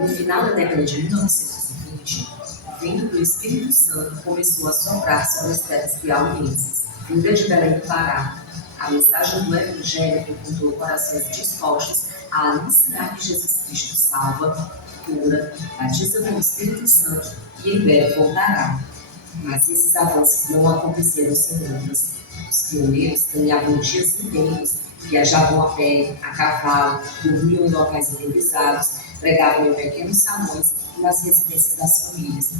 No final da década de 1920, o vento do Espírito Santo começou a soprar sobre as terras piauienses, vinda de Belém do Pará. A mensagem do Evangelho encontrou corações dispostos a anunciar que Jesus Cristo salva, cura, batiza com o Espírito Santo e em breve voltará. Mas esses avanços não aconteceram sem lutas. Os pioneiros caminhavam dias inteiros, viajavam a pé, a cavalo, dormiam em locais improvisados, pregavam em pequenos salões e nas residências das famílias.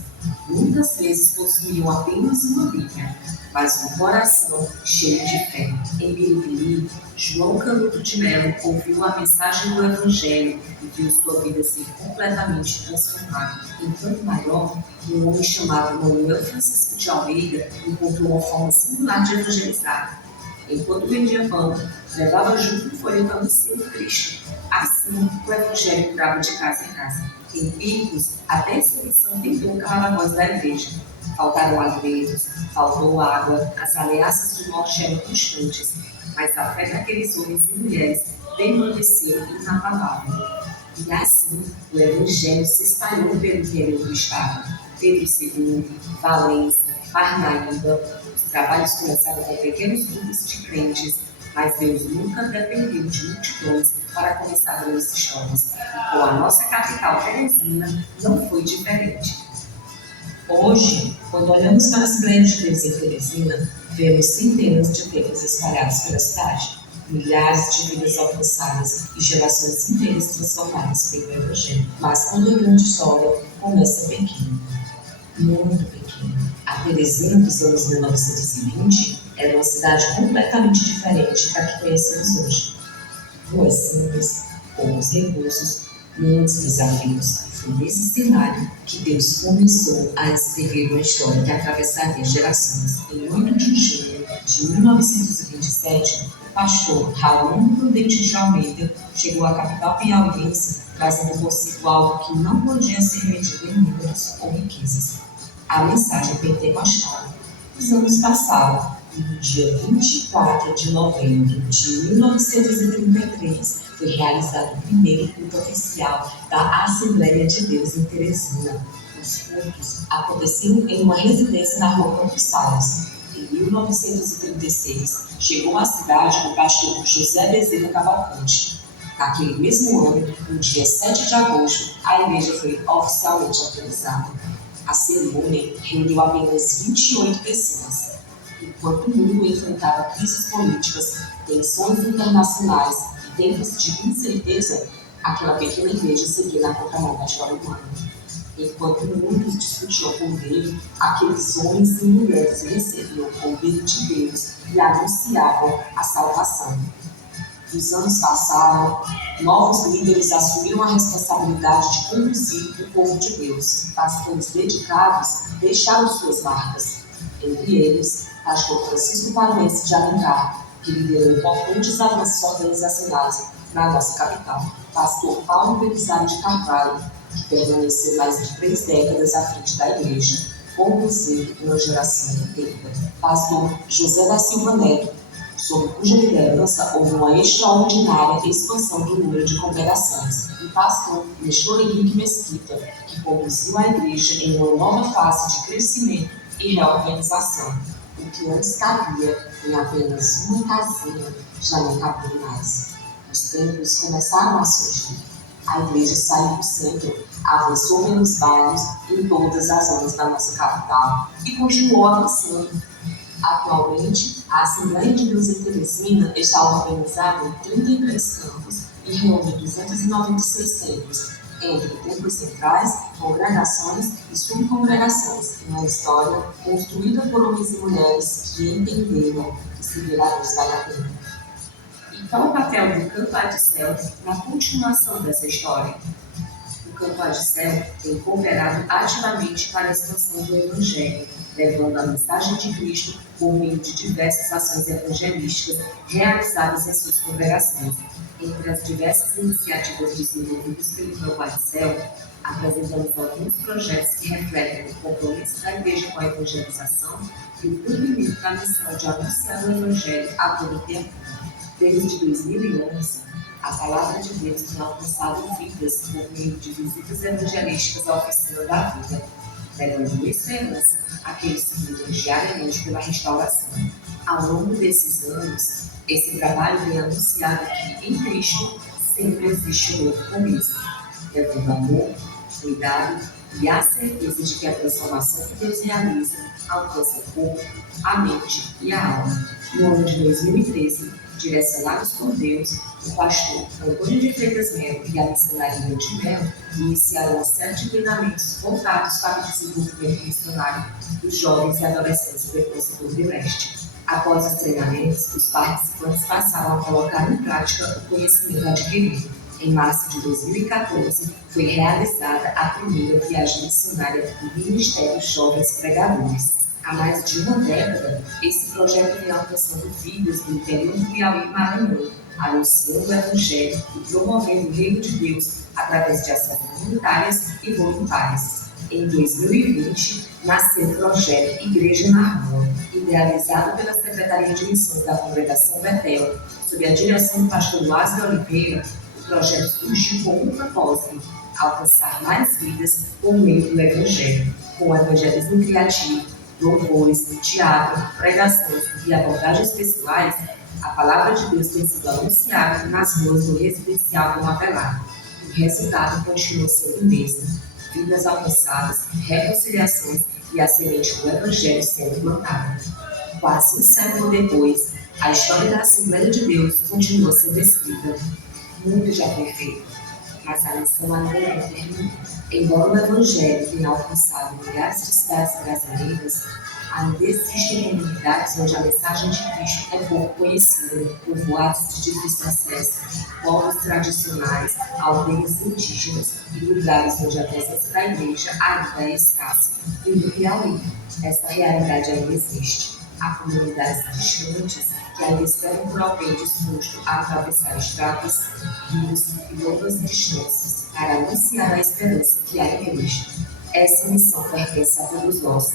Muitas vezes possuíam apenas uma Bíblia, mas um coração cheio de fé. Em Piripiri, João Canuto de Melo ouviu a mensagem do Evangelho e viu sua vida ser completamente transformada. Em Campo Maior, um homem chamado Manuel Francisco de Almeida encontrou uma forma singular de evangelizar. Enquanto vendia pão, levava junto um folheto anunciando Cristo. Assim, o Evangelho entrava de casa em casa. Em Picos, até essa missão tentou calar a voz da igreja. Faltaram alimentos, faltou água, as ameaças de morte eram constantes, mas a fé daqueles homens e mulheres permaneceu inabalável. E assim, o Evangelho se espalhou pelo interior do estado. Pedro II, Valência, Parnaíba. Os trabalhos começaram com pequenos grupos de crentes, mas Deus nunca dependeu de multidões para começar grandes histórias. E com a nossa capital, Teresina, não foi diferente. Hoje, quando olhamos para a Assembleia de Deus em Teresina, vemos centenas de templos espalhados pela cidade, milhares de vidas alcançadas e gerações inteiras transformadas pelo Evangelho. Mas toda grande história começa pequena, muito pequena. A Teresina dos anos 1920 era uma cidade completamente diferente da que conhecemos hoje. Ruas simples, poucos recursos, muitos desafios. Foi nesse cenário que Deus começou a escrever uma história que atravessaria gerações. Em 8 de junho de 1927, o pastor Raul Prudente de Almeida chegou à capital piauiense trazendo consigo algo que não podia ser medido em números ou riquezas: a mensagem pentecostal. Os anos passaram e no dia 24 de novembro de 1933 foi realizado o primeiro culto oficial da Assembleia de Deus em Teresina. Os cultos aconteceram em uma residência na rua Campos Salles. Em 1936, chegou à cidade o pastor José Bezerra Cavalcante. Naquele mesmo ano, no dia 7 de agosto, a igreja foi oficialmente autorizada. A cerimônia reuniu apenas 28 pessoas. Enquanto o mundo enfrentava crises políticas, tensões internacionais e tempos de incerteza, aquela pequena igreja seguia na contramão da história humana. Enquanto muitos discutiam poder, aqueles homens e mulheres recebiam o poder de Deus e anunciavam a salvação. Os anos passaram, novos líderes assumiram a responsabilidade de conduzir o povo de Deus. Pastores dedicados deixaram suas marcas. Entre eles, pastor Francisco Paruense de Alencar, que liderou importantes avanços organizacionais na nossa capital. Pastor Paulo Belisário de Carvalho, que permaneceu mais de 3 décadas à frente da igreja, conduziu uma geração inteira. Pastor José da Silva Neto, sob cuja liderança houve uma extraordinária expansão do número de congregações. E pastor Nestor Henrique Mesquita, que conduziu a igreja em uma nova fase de crescimento e reorganização. O que antes cabia em apenas uma casinha já não cabia mais. Os templos começaram a surgir. A igreja saiu do centro, avançou pelos bairros em todas as zonas da nossa capital e continuou avançando. Atualmente, a Assembleia de Deus em Teresina está organizada em 33 campos e reúne 296 templos, entre templos centrais, congregações e subcongregações, uma história construída por homens e mulheres que entenderam que seguir a Deus vale a pena. E qual o papel do Campo Adicel na continuação dessa história? O Campo Adicel tem cooperado ativamente para a expansão do Evangelho, levando a mensagem de Cristo por meio de diversas ações evangelísticas realizadas em suas congregações. Entre as diversas iniciativas desenvolvidas pelo Campo Adicel, apresentamos alguns projetos que refletem o compromisso da Igreja com a evangelização e o cumprimento da missão de anunciar o Evangelho a todo o tempo. Desde 2011, A palavra de Deus tem alcançado vidas por meio de visitas evangelísticas à oficina da vida, levando esperança àqueles que lutam diariamente pela restauração. Ao longo desses anos, esse trabalho tem anunciado que em Cristo sempre existe um novo começo, levando amor, cuidado e a certeza de que a transformação que Deus realiza alcança o corpo, a mente e a alma. No ano de 2013, direcionados por Deus, o pastor Antônio de Freitas Melo e a missionária de Melo iniciaram uma série de treinamentos voltados para o desenvolvimento missionário dos jovens e adolescentes do Ecossistema do Leste. Após os treinamentos, os participantes passaram a colocar em prática o conhecimento adquirido. Em março de 2014, foi realizada a primeira viagem missionária do Ministério Jovens Pregadores. Há mais de uma década, esse projeto vem alcançando vidas do interior do Piauí e Maranhão, anunciando o Evangelho e promovendo o reino de Deus através de ações comunitárias e voluntárias. Em 2020, nasceu o projeto Igreja na Rua, idealizado pela Secretaria de Missões da Congregação Betel, sob a direção do pastor Lázaro Oliveira. O projeto surgiu com um propósito: alcançar mais vidas por meio do Evangelho, com evangelismo criativo, louvores, teatro, pregações e abordagens pessoais. A palavra de Deus tem sido anunciada nas ruas do residencial do Mapelar. O resultado continua sendo o mesmo: vidas alcançadas, reconciliações e a semente do Evangelho sendo plantada. Quase um século depois, a história da Assembleia de Deus continua sendo escrita. Muito já foi feito, mas a missão ainda não terminou. Embora o Evangelho tenha alcançado milhares de cidades brasileiras, ainda existem comunidades onde a mensagem de Cristo é pouco conhecida, povoados de difícil acesso, povos tradicionais, aldeias indígenas e lugares onde a presença da igreja ainda é escassa. E no Piauí, essa realidade ainda existe. Há comunidades distantes que ainda esperam por alguém disposto a atravessar estradas, rios e longas distâncias para anunciar a esperança que há em Cristo. Essa missão pertence a todos nós.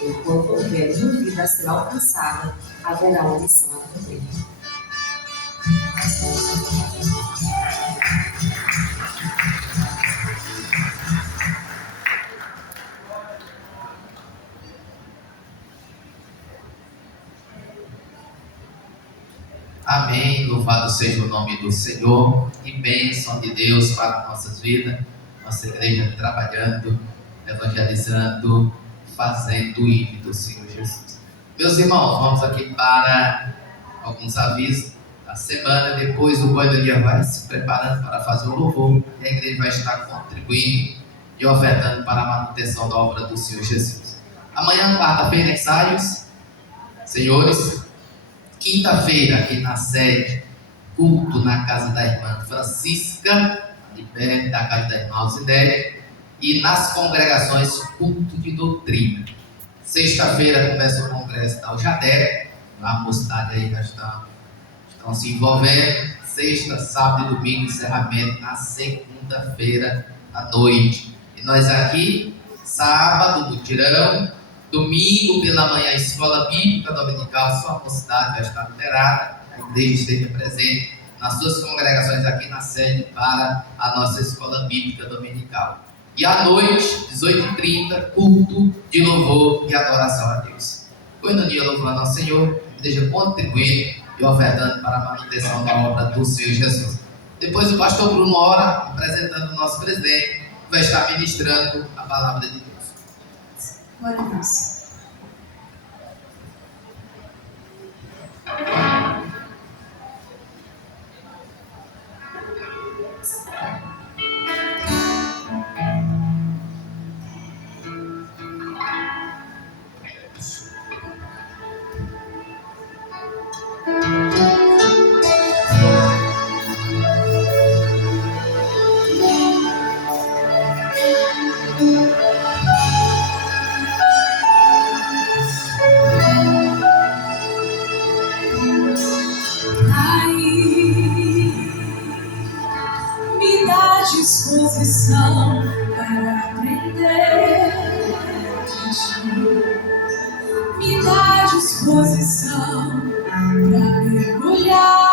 Enquanto houver uma vida a ser alcançada, haverá uma missão a cumprir. Amém, louvado seja o nome do Senhor e bênção de Deus para nossas vidas, nossa igreja trabalhando, evangelizando, fazendo o hino do Senhor Jesus. Meus irmãos, vamos aqui para alguns avisos da semana. Depois o banho do dia vai se preparando para fazer o louvor e a igreja vai estar contribuindo e ofertando para a manutenção da obra do Senhor Jesus. Amanhã, quarta-feira, ensaios, senhores. Quinta-feira, aqui na sede, culto na casa da irmã Francisca, de perto da casa da irmã Alzidéia, e nas congregações, culto de doutrina. Sexta-feira começa o congresso da Aljadéria, a mocidade aí já estão se envolvendo. Sexta, sábado e domingo, encerramento na segunda-feira à noite. E nós aqui, sábado, mutirão. Domingo pela manhã, escola bíblica dominical, sua mocidade já está liberada, a igreja esteja presente nas suas congregações aqui na sede para a nossa escola bíblica dominical. E à noite, 18h30, culto de louvor e adoração a Deus. Foi no dia louvando ao Senhor, esteja contribuindo e ofertando para a manutenção da obra do Senhor Jesus. Depois o pastor Bruno ora, apresentando o nosso presidente, vai estar ministrando a palavra de Deus. Glória a Deus. Disposição para aprender, me dá disposição para mergulhar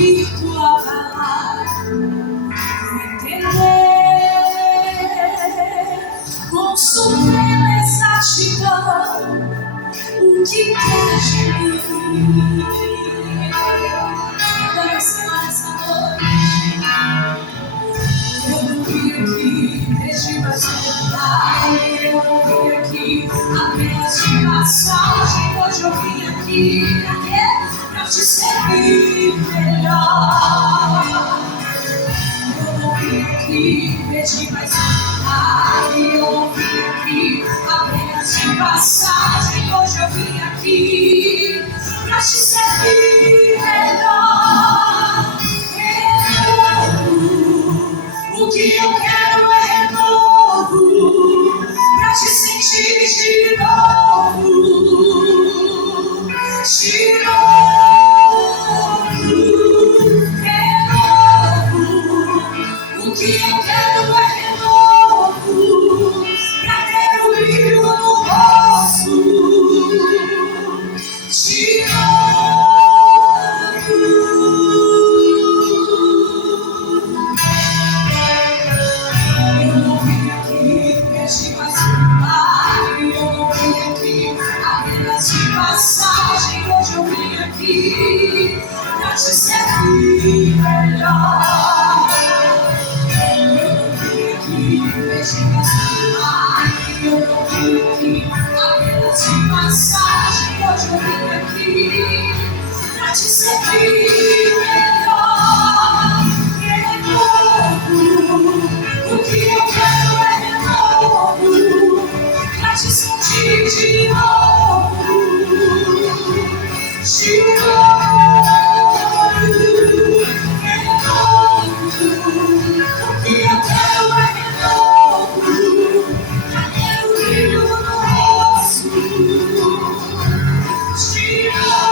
ouvir tua palavra, entender com suprema exatidão o que queres de mim. Nessa noite eu não vim aqui pedir mais vontade, eu não vim aqui apenas de passagem. Hoje eu vim aqui pra te servir melhor. Eu não vim aqui pedir mais vontade, eu não vim aqui apenas de passagem. Hoje eu vim aqui pra te servir melhor. O que eu quero é renovo, pra te sentir de novo, de novo, renovo. O que eu quero é renovo, pra ter o brilho no rosto, de novo. Eu não vim aqui pedir mais vontade, eu não vim aqui apenas de passagem. Hoje eu vim aqui pra te servir melhor. Eu não vim aqui pedir mais vontade, eu não vim aqui apenas de passagem. Hoje eu vim aqui pra te servir melhor. O que eu quero é renovo, pra te sentir de novo, de novo, renovo. O que eu quero é renovo, pra ter o brilho no rosto, de novo.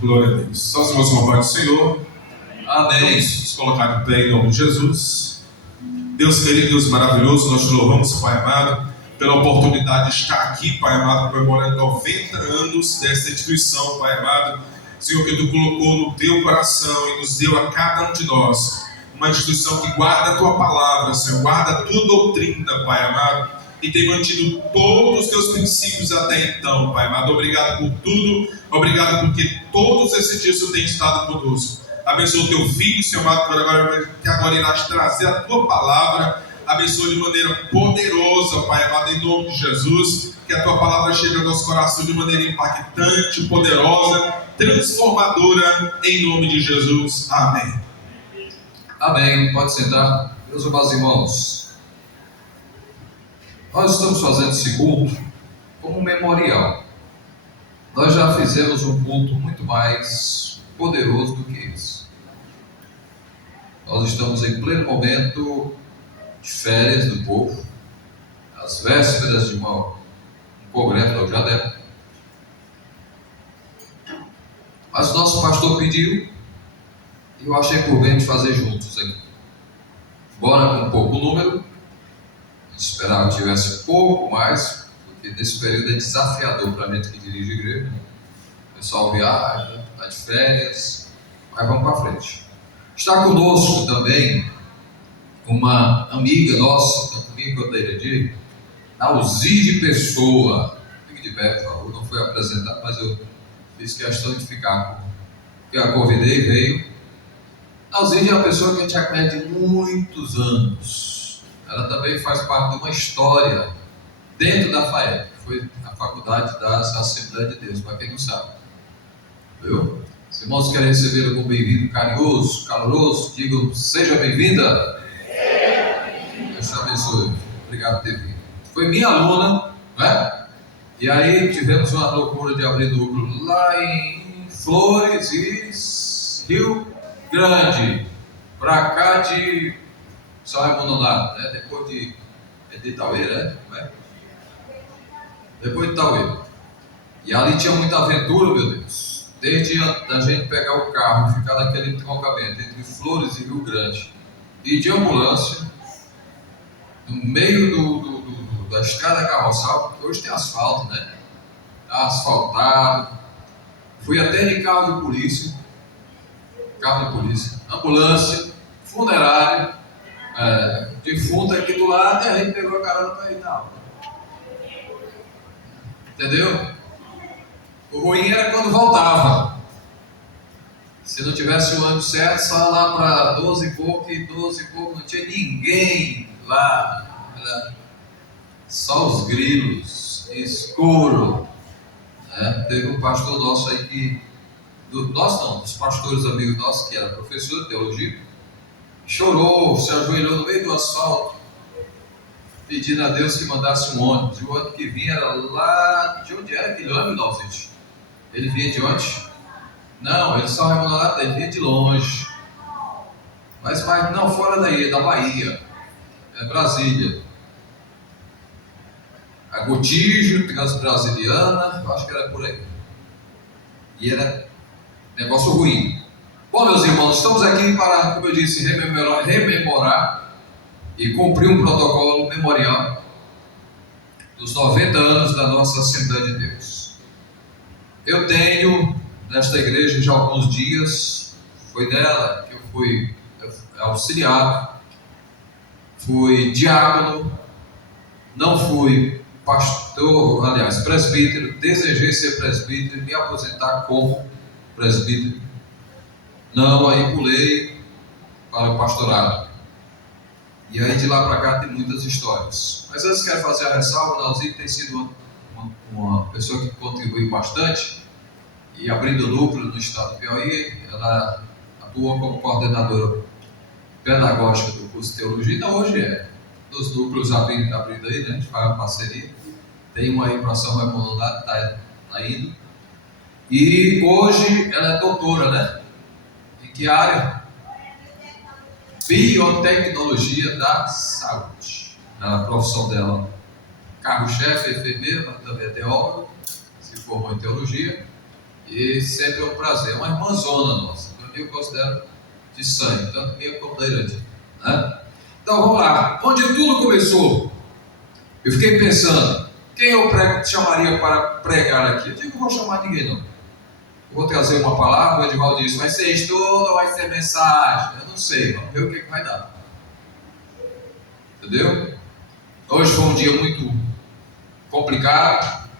Glória a Deus. Só se nós louvamos o Senhor. Amém. Vamos nos colocar de pé em nome de Jesus. Deus querido, Deus maravilhoso, nós te louvamos, Pai amado, pela oportunidade de estar aqui, Pai amado, comemorando 90 anos desta instituição, Pai amado. Senhor, que Tu colocou no Teu coração e nos deu a cada um de nós uma instituição que guarda a Tua palavra, Senhor, guarda a Tua doutrina, Pai amado, e tem mantido todos os Teus princípios até então, Pai amado. Obrigado por tudo, obrigado porque todos esses dias Tu tem estado conosco. Abençoa o Teu Filho, Senhor amado, que agora irá trazer a Tua palavra. Abençoa de maneira poderosa, Pai amado, em nome de Jesus. Que a Tua palavra chegue ao nosso coração de maneira impactante, poderosa, transformadora, em nome de Jesus. Amém. Amém. Pode sentar. Meus amados irmãos, nós estamos fazendo esse culto como um memorial. Nós já fizemos um culto muito mais poderoso do que esse. Nós estamos em pleno momento de férias do povo, às vésperas de um congresso da UJADEP. Mas o nosso pastor pediu, e eu achei por bem de fazer juntos aqui. Embora com pouco número, esperava que tivesse pouco mais, porque nesse período é desafiador para a gente que dirige a igreja. O pessoal viaja, está de férias, mas vamos para frente. Está conosco também uma amiga nossa, tanto comigo quanto da Heredia, Alzide Pessoa. Fique de pé, por favor. Não foi apresentado, mas eu fiz questão de ficar, porque a convidei e veio. Alzide é uma pessoa que a gente já conhece de muitos anos. Ela também faz parte de uma história dentro da FAEP, que foi a Faculdade das Assembleias de Deus, para quem não sabe. Viu? Os irmãos querem recebê-la como bem-vindo, carinhoso, caloroso, digam, seja bem-vinda. Deus te abençoe. Obrigado por ter vindo. Foi minha aluna, né? E aí tivemos uma loucura de abrir núcleo lá em Flores e Rio Grande, para cá de São Raimundo Nonato, né? Depois de Itaueira, né? Depois de Itaueira. E ali tinha muita aventura, meu Deus. Desde a gente pegar o carro e ficar naquele entroncamento entre Flores e Rio Grande, e de ambulância, no meio da estrada carroçal, porque hoje tem asfalto, né? Está asfaltado. Fui até de carro de polícia, ambulância, funerária, defunto aqui do lado, e a gente pegou a carona para ir na aula. Entendeu? O ruim era quando voltava. Se não tivesse o ônibus certo, só lá para 12 e pouco, não tinha ninguém lá. Era só os grilos, escuro. Teve um pastor nosso aí dos pastores amigos nossos, que era professor de teologia, chorou, se ajoelhou no meio do asfalto, pedindo a Deus que mandasse um ônibus. E o ônibus que vinha era lá, de onde era aquele ônibus, Dalzite? Ele vinha de onde? Não, ele só remontou, ele vinha de longe. Mas não, fora daí, é da Bahia, é Brasília. A Gotígio, Transbrasiliana, eu acho que era por aí. E era negócio ruim. Bom, meus irmãos, estamos aqui para, como eu disse, rememorar e cumprir um protocolo memorial dos 90 anos da nossa Assembleia de Deus. Eu tenho nesta igreja já alguns dias, foi nela que eu fui auxiliado, fui diácono, não fui pastor, aliás, presbítero, desejei ser presbítero e me aposentar como presbítero. Não, aí pulei para o pastorado. E aí de lá para cá tem muitas histórias. Mas antes quero fazer a ressalva, Nalzito tem sido uma pessoa que contribuiu bastante, e abrindo núcleo no estado do Piauí. Ela atua como coordenadora pedagógica do curso de teologia, então hoje dos núcleos abrindo aí, né? A gente faz uma parceria, tem uma aí para São Raimundo Nonato, está indo, e hoje ela é doutora, né? Em que área? Biotecnologia da saúde. A profissão dela, carro-chefe, enfermeira, mas também é teóloga, se formou em teologia, e sempre é um prazer. É uma irmãzona nossa, eu considero de sangue, tanto minha como da Heredia, né? Então vamos lá, onde tudo começou, eu fiquei pensando, quem eu chamaria para pregar aqui? Eu digo, não vou chamar ninguém não. Eu vou trazer uma palavra, o Edivaldo disse, vai ser estudo ou vai ser mensagem? Eu não sei, vamos ver o que vai dar. Entendeu? Hoje foi um dia muito complicado.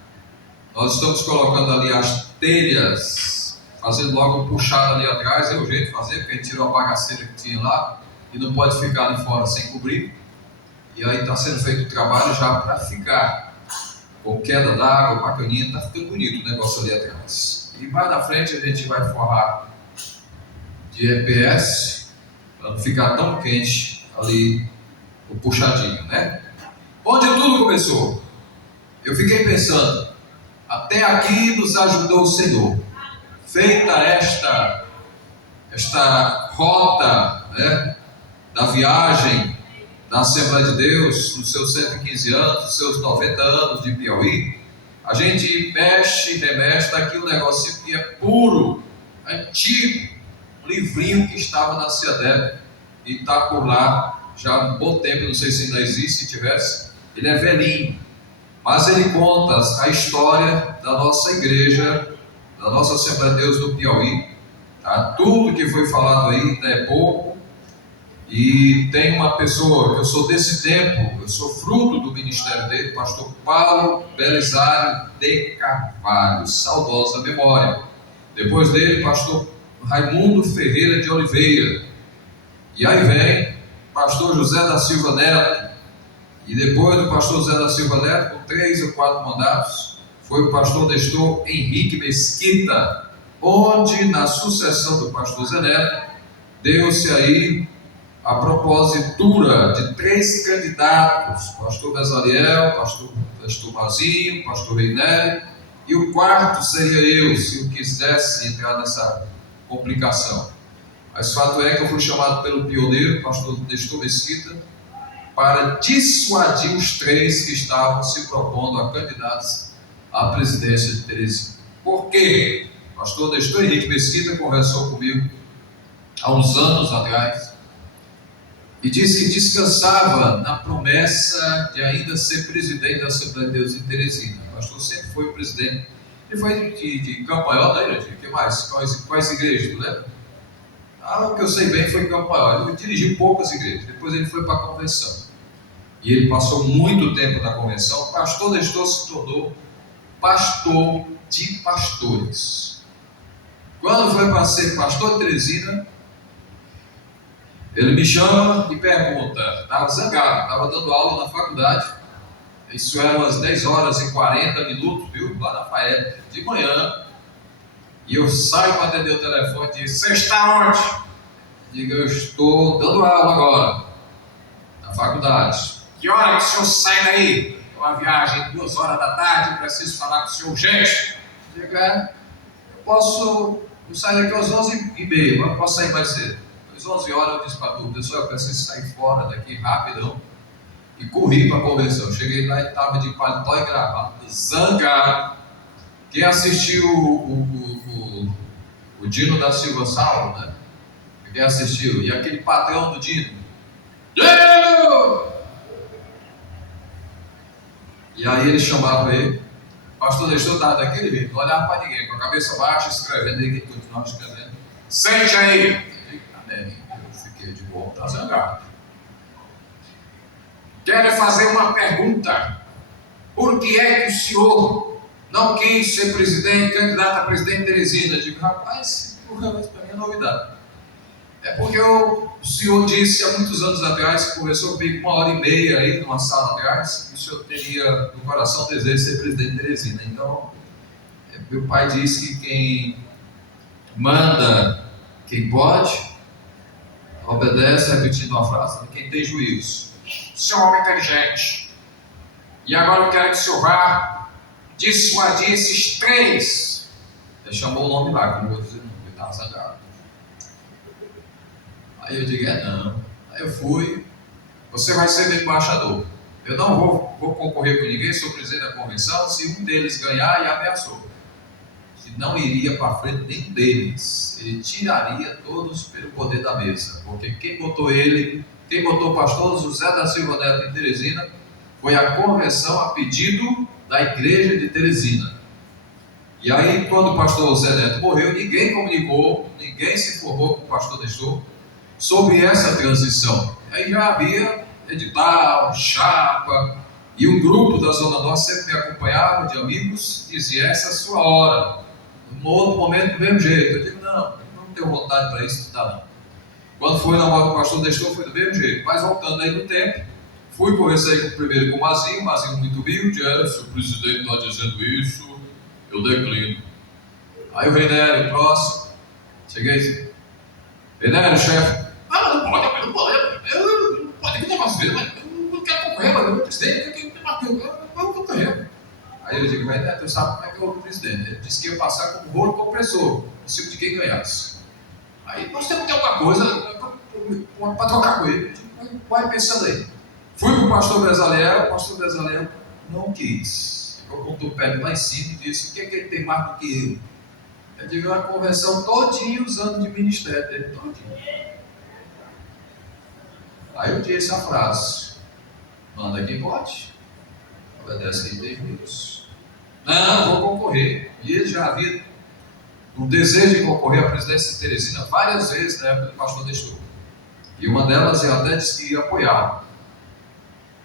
Nós estamos colocando ali as telhas, fazendo logo um puxado ali atrás, é o jeito de fazer, porque a gente tirou a bagaceira que tinha lá e não pode ficar ali fora sem cobrir. E aí está sendo feito o trabalho já para ficar com queda d'água, bacaninha, está ficando bonito o negócio ali atrás. E mais na frente a gente vai forrar de EPS, para não ficar tão quente ali o puxadinho, né? Onde tudo começou? Eu fiquei pensando, até aqui nos ajudou o Senhor. Feita esta rota, né, da viagem da Assembleia de Deus, nos seus 115 anos, nos seus 90 anos de Piauí, a gente mexe, remexe, aqui um negocinho que é puro, antigo, um livrinho que estava na CIADEP e está por lá já há um bom tempo, não sei se ainda existe, se tivesse. Ele é velhinho, mas ele conta a história da nossa igreja, da nossa Assembleia de Deus do Piauí. Tá? Tudo que foi falado aí ainda é pouco. E tem uma pessoa que eu sou desse tempo, eu sou fruto do ministério dele, pastor Paulo Belisário de Carvalho, saudosa memória. Depois dele, pastor Raimundo Ferreira de Oliveira. E aí vem pastor José da Silva Neto. E depois do pastor José da Silva Neto, com 3 ou 4 mandatos, foi o pastor Nestor Henrique Mesquita, onde na sucessão do pastor Zé Neto, deu-se aí a propositura de 3 candidatos, pastor Bezaliel, pastor Mazinho, pastor Reinelli, e o quarto seria eu, se eu quisesse entrar nessa complicação. Mas fato é que eu fui chamado pelo pioneiro, pastor Nestor Mesquita, para dissuadir os 3 que estavam se propondo a candidatos à presidência de Teresina. Por quê? O pastor Nestor Henrique Mesquita conversou comigo há uns anos atrás e disse que descansava na promessa de ainda ser presidente da Assembleia de Deus em Teresina. O pastor sempre foi o presidente. Ele foi de Campanhol, né, gente? O que mais? Quais igrejas, tu lembra? O que eu sei bem foi Campanhol. Ele dirigiu poucas igrejas. Depois ele foi para a convenção. E ele passou muito tempo na convenção. O pastor Nestor se tornou pastor de pastores. Quando foi para ser pastor de Teresina, ele me chama e pergunta, estava zangado, estava dando aula na faculdade, isso era umas 10 horas e 40 minutos, viu, lá na FAEP, de manhã, e eu saio para atender o telefone e diz, você está onde? Digo, eu estou dando aula agora, na faculdade. Que hora que o senhor sai daí? É uma viagem 2 horas da tarde, preciso falar com o senhor urgente. Digo, eu sair daqui às 11h30, mas posso sair mais cedo. Às 11 horas eu disse para tudo, pessoal, eu preciso sair fora daqui rapidão. E corri para a convenção. Cheguei lá e estava de paletó e gravata, zangado. Quem assistiu o Dino da Silva Saulo, né? Quem assistiu? E aquele patrão do Dino. Dino! E aí ele chamava ele. O pastor deixou estava daquele jeito, não olhava para ninguém, com a cabeça baixa, escrevendo, e ele continuava escrevendo. Sente aí! Eu fiquei de boa, está zangado. Quero fazer uma pergunta. Por que é que o senhor não quis ser presidente, candidato a presidente de Teresina? Eu digo, rapaz, para mim é novidade. É porque o senhor disse há muitos anos atrás, conversou comigo 1h30 aí, numa sala atrás, que o senhor teria no coração o desejo de ser presidente de Teresina. Então, meu pai disse que quem manda, quem pode, obedece, repetindo a frase, quem tem juízo. O senhor é um homem inteligente. E agora eu quero que o senhor vá dissuadir esses 3. Ele chamou o nome lá, que não vou dizer não, ele estava zangado. Aí eu digo, não. Aí eu fui, você vai ser meu embaixador. Eu não vou concorrer com ninguém, sou presidente da convenção, se um deles ganhar, e ameaçou. Que não iria para frente nenhum deles. Ele tiraria todos pelo poder da mesa. Porque quem botou o pastor José da Silva Neto em Teresina, foi a convenção a pedido da igreja de Teresina. E aí, quando o pastor Zé Neto morreu, ninguém comunicou, ninguém se informou com o pastor Nestor sobre essa transição. Aí já havia edital, chapa, e um grupo da Zona Norte sempre me acompanhava, de amigos, dizia: essa é a sua hora. Num outro momento, do mesmo jeito. Eu digo: não tenho vontade para isso, não dá não. Quando foi na hora do pastor Nestor, foi do mesmo jeito. Mas voltando aí no tempo, fui conversei primeiro com o Mazinho muito humilde: se o presidente está dizendo isso, eu declino. Aí o Reinério, próximo, cheguei e disse: Reinério, chefe, não pode, não pode que negócio dele, mas eu não quero concorrer, mas o presidente eu vou concorrer. Aí eu digo: Reinério, tu sabe como é que é o presidente? Ele disse que ia passar como rolo compressor, em cima de quem ganhasse. Aí nós temos que ter alguma coisa para trocar com ele. Eu digo: vai pensando aí. Fui para o pastor Bezalel não quis. Eu contou o pé lá em cima e disse: o que é que ele tem mais do que eu? Eu digo: uma convenção todinha usando de ministério dele, todinho. Aí eu disse a frase: manda quem pode, obedece quem tem Deus. Não, vou concorrer. E ele já havia um desejo de concorrer à presidência de Teresina várias vezes na época do pastor Nestor. E uma delas eu até disse que ia apoiar.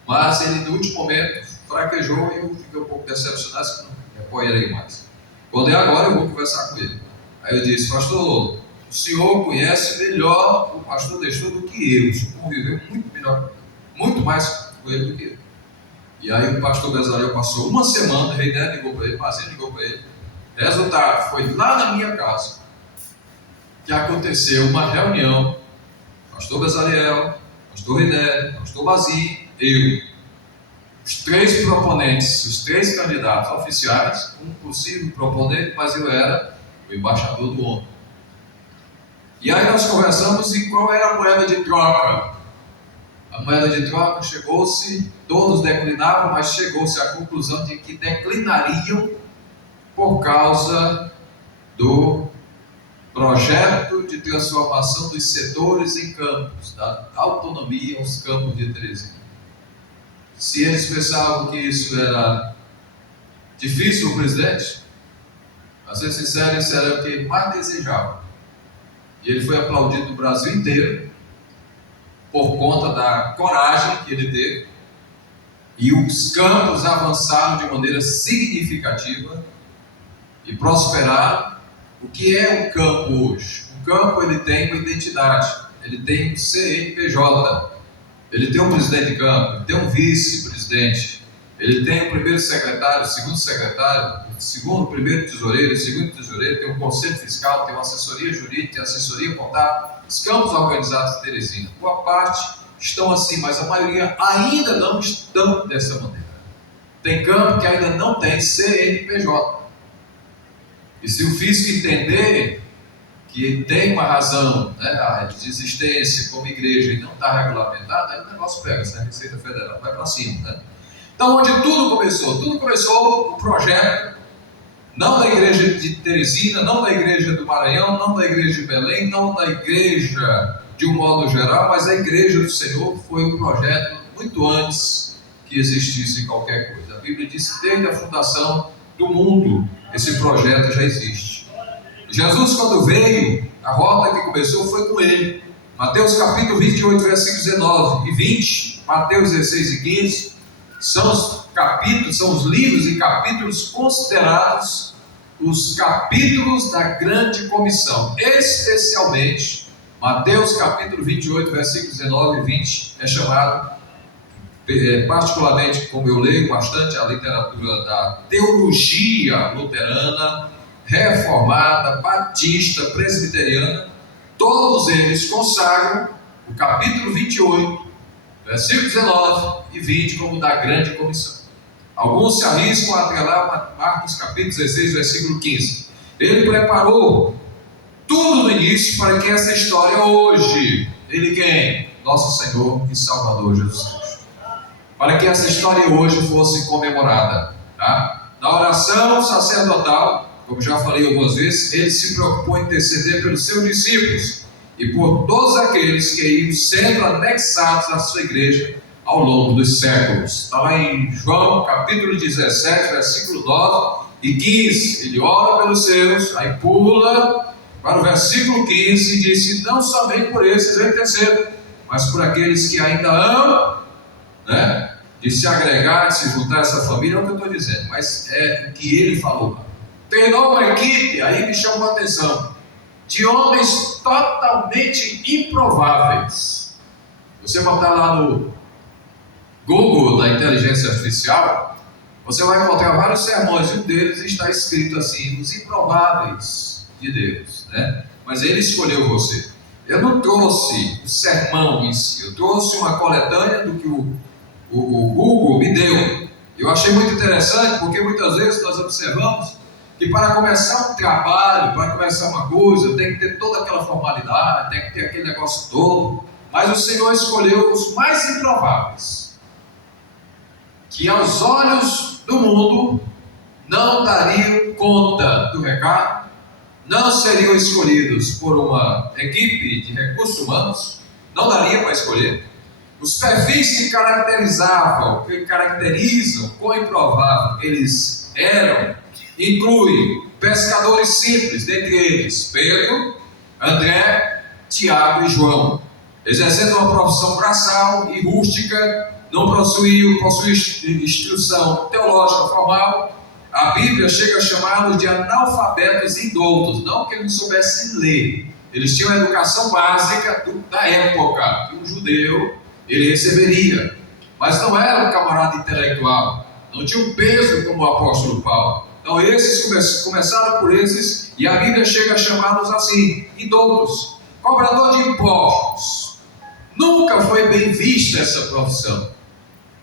Mas ele, no último momento, fraquejou e eu fiquei um pouco decepcionado, que não apoiarei mais. Quando é agora, eu vou conversar com ele. Aí eu disse: pastor, o senhor conhece melhor o pastor Nestor do que eu. O senhor conviveu muito melhor, muito mais com ele do que eu. E aí o pastor Bezalel passou uma semana, o Reinério ligou para ele, o Mazinho ligou para ele. Resultado, foi lá na minha casa que aconteceu uma reunião: pastor Bezalel, pastor Reinério, pastor Mazinho, eu, os três proponentes, os três candidatos oficiais, um possível proponente, mas eu era o embaixador do ONU. E aí nós conversamos em qual era a moeda de troca. A moeda de troca chegou-se, todos declinavam, mas chegou-se à conclusão de que declinariam por causa do projeto de transformação dos setores em campos, da autonomia aos campos de Teresina. Se eles pensavam que isso era difícil para o presidente, para ser sincero, isso era o que ele mais desejava. E ele foi aplaudido no Brasil inteiro por conta da coragem que ele teve, e os campos avançaram de maneira significativa e prosperaram. O que é um campo hoje? Um campo, ele tem uma identidade, ele tem um CNPJ, ele tem um presidente de campo, ele tem um vice-presidente, ele tem o primeiro secretário, o segundo secretário, o primeiro tesoureiro, o segundo tesoureiro, tem um conselho fiscal, tem uma assessoria jurídica, tem assessoria contábil. Os campos organizados de Teresina, boa parte estão assim, mas a maioria ainda não estão dessa maneira. Tem campo que ainda não tem CNPJ. E se o físico entender que tem uma razão, né, de existência como igreja e não está regulamentado, aí o negócio pega, a Receita Federal vai para cima. Né? Então, onde tudo começou o projeto, não da igreja de Teresina, não da igreja do Maranhão, não da igreja de Belém, não da igreja de um modo geral, mas a igreja do Senhor foi um projeto muito antes que existisse qualquer coisa. A Bíblia diz que desde a fundação do mundo, esse projeto já existe. Jesus, quando veio, a rota que começou foi com ele. Mateus capítulo 28, versículos 19 e 20, Mateus 16 e 15, são os capítulos, são os livros e capítulos considerados os capítulos da grande comissão. Especialmente, Mateus capítulo 28, versículos 19 e 20, é chamado, particularmente, como eu leio bastante a literatura da teologia luterana, reformada, batista, presbiteriana, todos eles consagram o capítulo 28, versículos 19 e 20 como da grande comissão. Alguns se arriscam a atrelar Marcos capítulo 16, versículo 15. Ele preparou tudo no início para que essa história hoje, ele quem? Nosso Senhor e Salvador Jesus Cristo. Para que essa história hoje fosse comemorada. Tá? Na oração sacerdotal, como já falei algumas vezes, ele se preocupou em interceder pelos seus discípulos e por todos aqueles que iam sendo anexados à sua igreja ao longo dos séculos. Está lá em João capítulo 17, versículo 9, e 15. Ele ora pelos seus, aí pula para o versículo 15 e disse: não somente por esses eu intercedo, mas por aqueles que ainda amam, né? De se agregar, de se juntar a essa família, é o que eu estou dizendo, mas é o que ele falou. Treinou uma equipe, aí me chamou a atenção, de homens totalmente improváveis. Você botar lá no Google da inteligência artificial, você vai encontrar vários sermões, e um deles está escrito assim: os improváveis de Deus, né? Mas ele escolheu você. Eu não trouxe o sermão em si, eu trouxe uma coletânea do que o Google me deu. Eu achei muito interessante, porque muitas vezes nós observamos que para começar um trabalho, para começar uma coisa, tem que ter toda aquela formalidade, tem que ter aquele negócio todo, mas o Senhor escolheu os mais improváveis, que aos olhos do mundo não dariam conta do recado, não seriam escolhidos por uma equipe de recursos humanos, não daria para escolher. Os perfis que caracterizam quão improvável eles eram, incluem pescadores simples, dentre eles Pedro, André, Tiago e João, exercendo uma profissão braçal e rústica, não possuíam instrução teológica formal. A Bíblia chega a chamá-los de analfabetos indoutos, não que eles não soubessem ler. Eles tinham a educação básica da época, que um judeu ele receberia, mas não era um camarada intelectual, não tinha um peso como o apóstolo Paulo. Então esses começaram por esses, e a Bíblia chega a chamá-los assim, indoutos, cobrador de impostos. Nunca foi bem vista essa profissão.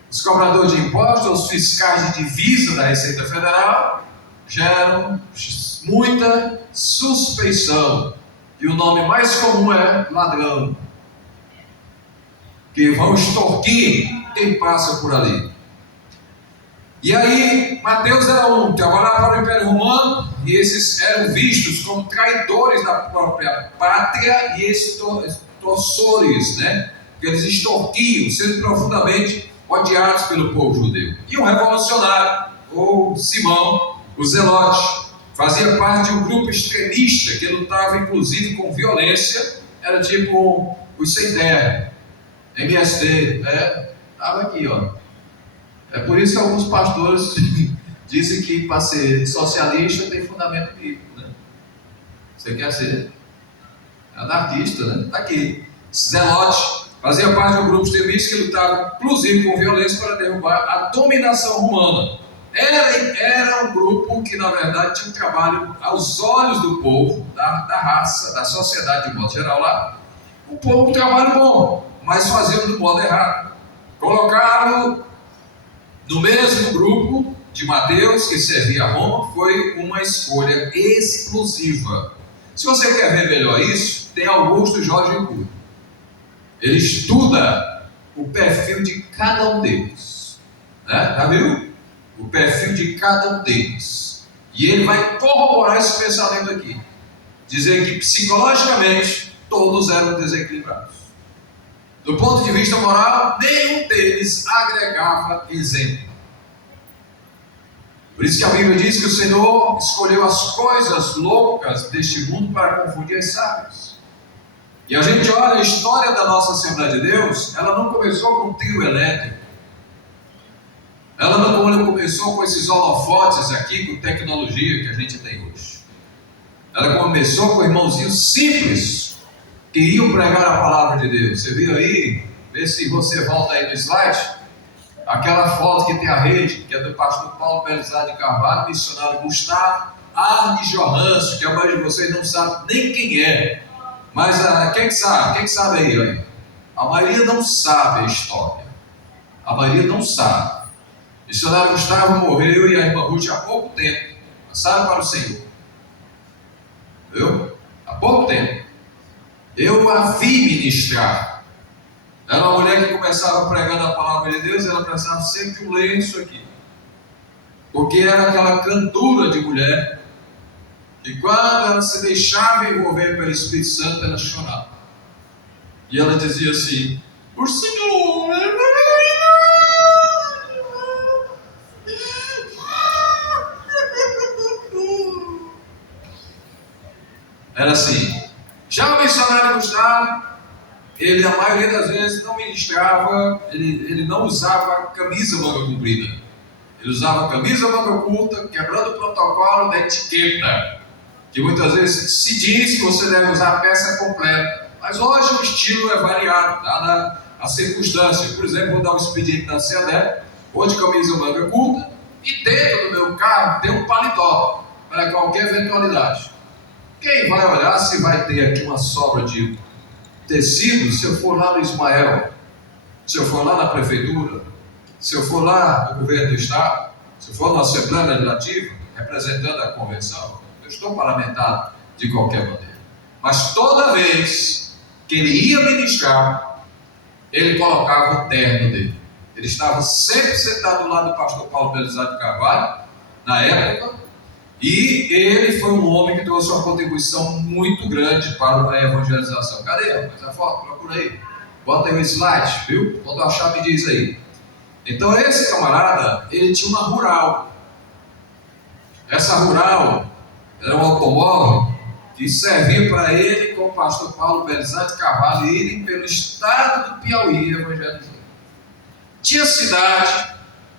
Os cobradores de impostos, os fiscais de divisa da Receita Federal, geram muita suspeição, e o nome mais comum é ladrão, que vão extorquir quem passa por ali. E aí, Mateus era trabalhava para o Império Romano, e esses eram vistos como traidores da própria pátria e extorsores, né? Que eles extorquiam, sendo profundamente odiados pelo povo judeu. E um revolucionário, ou Simão, o Zelote, fazia parte de um grupo extremista que lutava inclusive com violência, era tipo os sem terra, MST, estava aqui, ó. É por isso que alguns pastores dizem que para ser socialista tem fundamento bíblico, né? Você quer ser anarquista, né? Está aqui. Zelote fazia parte de um grupo extremista que lutava inclusive com violência para derrubar a dominação romana. Era um grupo que na verdade tinha um trabalho aos olhos do povo, da raça, da sociedade de modo geral lá, um trabalho bom, mas faziam do modo errado. Colocaram no mesmo grupo de Mateus, que servia a Roma, foi uma escolha exclusiva. Se você quer ver melhor isso, tem Augusto Jorge Cury. Ele estuda o perfil de cada um deles, né? Já viu? O perfil de cada um deles. E ele vai corroborar esse pensamento aqui, dizer que psicologicamente todos eram desequilibrados. Do ponto de vista moral, nenhum deles agregava exemplo. Por isso que a Bíblia diz que o Senhor escolheu as coisas loucas deste mundo para confundir as sábias. E a gente olha a história da nossa Assembleia de Deus, ela não começou com um trio elétrico. Ela não começou com esses holofotes aqui, com tecnologia que a gente tem hoje. Ela começou com irmãozinhos simples, que iam pregar a palavra de Deus. Você viu aí? Vê se você volta aí no slide. Aquela foto que tem a rede, que é do pastor Paulo Belizar de Carvalho, missionário Gustavo Arne Johansson, que a maioria de vocês não sabe nem quem é. Mas quem que sabe? Quem que sabe aí? Olha? A maioria não sabe a história. A maioria não sabe. O missionário Gustavo morreu e a irmã Ruth há pouco tempo passaram para o Senhor. Viu? Há pouco tempo. Eu a vi ministrar. Era uma mulher que começava pregando a palavra de Deus, ela precisava sempre de um lenço aqui. Porque era aquela cantura de mulher, que quando ela se deixava envolver pelo Espírito Santo, ela chorava. E ela dizia assim: o Senhor... Era assim. Já o missionário Gustavo, ele a maioria das vezes não ministrava, ele não usava camisa manga comprida. Ele usava camisa manga curta, quebrando o protocolo da etiqueta, que muitas vezes se diz que você deve usar a peça completa. Mas hoje o estilo é variado, dada a circunstância. Por exemplo, vou dar um expediente da CEDEP, hoje camisa manga curta, e dentro do meu carro tem um paletó, para qualquer eventualidade. Quem vai olhar se vai ter aqui uma sobra de tecido, se eu for lá no Ismael, se eu for lá na prefeitura, se eu for lá no governo do estado, se eu for na Assembleia Legislativa, representando a convenção, eu estou parlamentado de qualquer maneira. Mas toda vez que ele ia ministrar, ele colocava o terno dele. Ele estava sempre sentado do lado do pastor Paulo Belisário de Carvalho, na época, e ele foi um homem que trouxe uma contribuição muito grande para a evangelização. Cadê a foto? Procura aí. Bota aí o slide, viu? Quando achar, me diz aí. Então esse camarada, ele tinha uma rural. Essa rural era um automóvel que servia para ele, com o pastor Paulo Belisário de Carvalho, irem pelo estado do Piauí evangelizando. Tinha cidade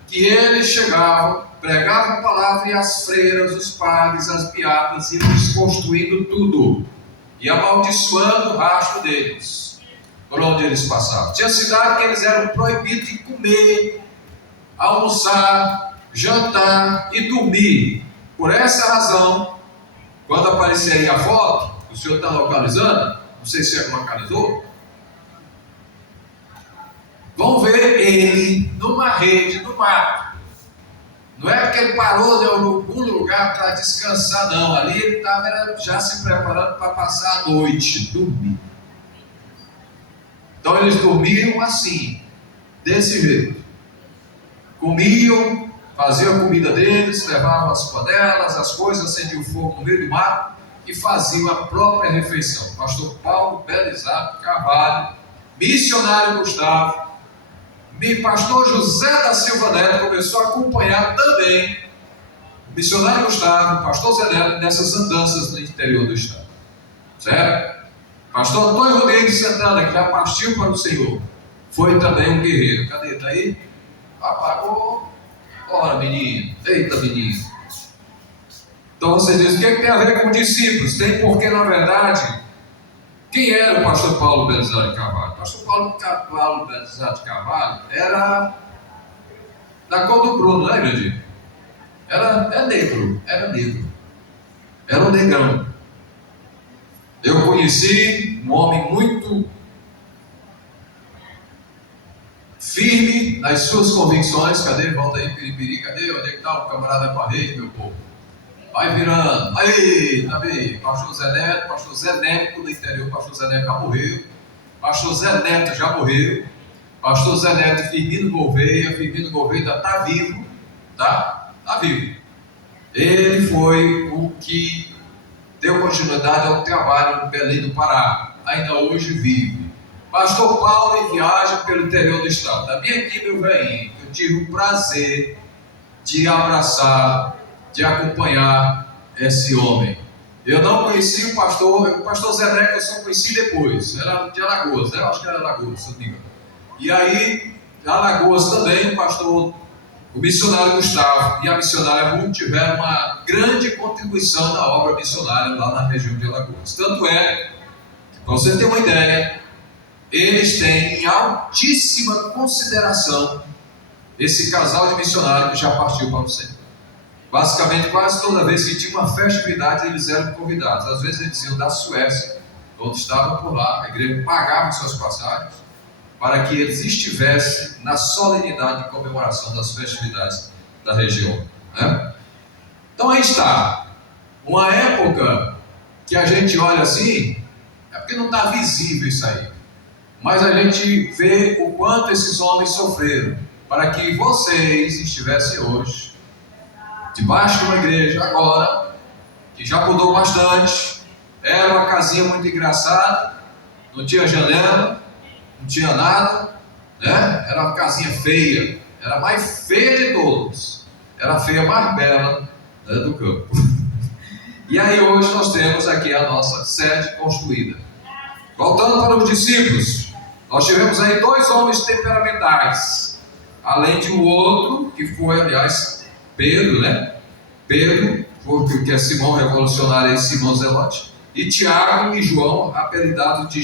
que ele chegava, pregava a palavra e as freiras, os padres, as beatas iam desconstruindo tudo e amaldiçoando o rastro deles por onde eles passavam. Tinha cidade que eles eram proibidos de comer, almoçar, jantar e dormir. Por essa razão, quando aparecer aí a foto, o senhor está localizando, não sei se localizou, vão ver ele numa rede no mato. Não é porque ele parou em algum lugar para descansar, não. Ali ele estava já se preparando para passar a noite, dormir. Então eles dormiam assim, desse jeito. Comiam, faziam a comida deles, levavam as panelas, as coisas, acendiam o fogo no meio do mato e faziam a própria refeição. Pastor Paulo Belisário Carvalho, missionário Gustavo, pastor José da Silva Neto começou a acompanhar também o missionário Gustavo, o pastor Zé Neto, nessas andanças no interior do estado. Certo? Pastor Antônio Rodrigues Santana, que já partiu para o Senhor, foi também um guerreiro. Cadê? Está aí? Apagou. Ora, menino. Eita, menino. Então você diz, o que tem a ver com discípulos? Tem porque, na verdade, quem era o pastor Paulo Belisário de Carvalho? O pastor Paulo Belisário de Carvalho era da cor do Bruno, não é, Grandir? Era negro. Era um negrão. Eu conheci um homem muito firme nas suas convicções. Cadê? Volta aí, Piripiri. Cadê? Onde é que está o camarada com a rede, meu povo? Vai virando. Aí, tá bem. Pastor Zé Neto do interior, pastor Zé Neto já morreu. Pastor Zé Neto já morreu. Pastor Zé Neto Firmino Gouveia ainda está vivo, tá? Está vivo. Ele foi o que deu continuidade ao trabalho no Belém do Pará. Ainda hoje vive. Pastor Paulo em viagem pelo interior do estado. Da minha equipe, meu velhinho, eu tive o prazer de abraçar, de acompanhar esse homem. Eu não conheci o pastor Zé Neto, eu só conheci depois. Era de Alagoas, né? Eu acho que era Alagoas, se não me engano. E aí, Alagoas também, o missionário Gustavo e a missionária Ruth tiveram uma grande contribuição na obra missionária lá na região de Alagoas. Tanto é, para você ter uma ideia, eles têm em altíssima consideração esse casal de missionários que já partiu para o Senhor. Basicamente, quase toda vez que tinha uma festividade, eles eram convidados. Às vezes eles iam da Suécia, onde estavam por lá, a igreja pagava suas passagens, para que eles estivessem na solenidade de comemoração das festividades da região. Né? Então aí está, uma época que a gente olha assim, é porque não está visível isso aí, mas a gente vê o quanto esses homens sofreram, para que vocês estivessem hoje, debaixo de uma igreja agora, que já mudou bastante, era uma casinha muito engraçada, não tinha janela, não tinha nada, né? Era uma casinha feia, era a mais feia de todos, era a feia mais bela, né, do campo. E aí hoje nós temos aqui a nossa sede construída. Voltando para os discípulos, nós tivemos aí 2 homens temperamentais, além de um outro, que foi, aliás, Pedro, né? Pedro, que é Simão Revolucionário e Simão Zelote, e Tiago e João, apelidados de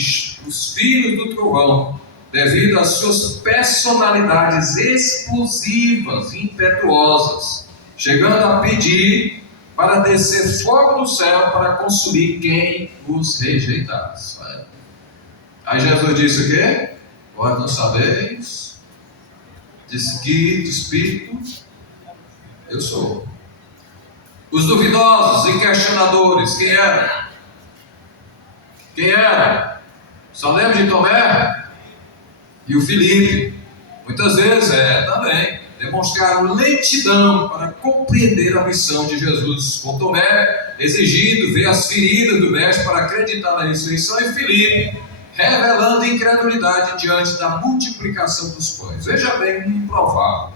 os filhos do trovão, devido às suas personalidades explosivas, impetuosas, chegando a pedir para descer fogo do céu para consumir quem os rejeitasse. Aí Jesus disse o quê? Vós não sabeis de que espírito eu sou. Os duvidosos e questionadores, quem era? Quem era? Só lembra de Tomé e o Filipe. Muitas vezes também demonstraram lentidão para compreender a missão de Jesus, com Tomé exigindo ver as feridas do mestre para acreditar na ressurreição, e Filipe revelando incredulidade diante da multiplicação dos pães. Veja bem, um improvável.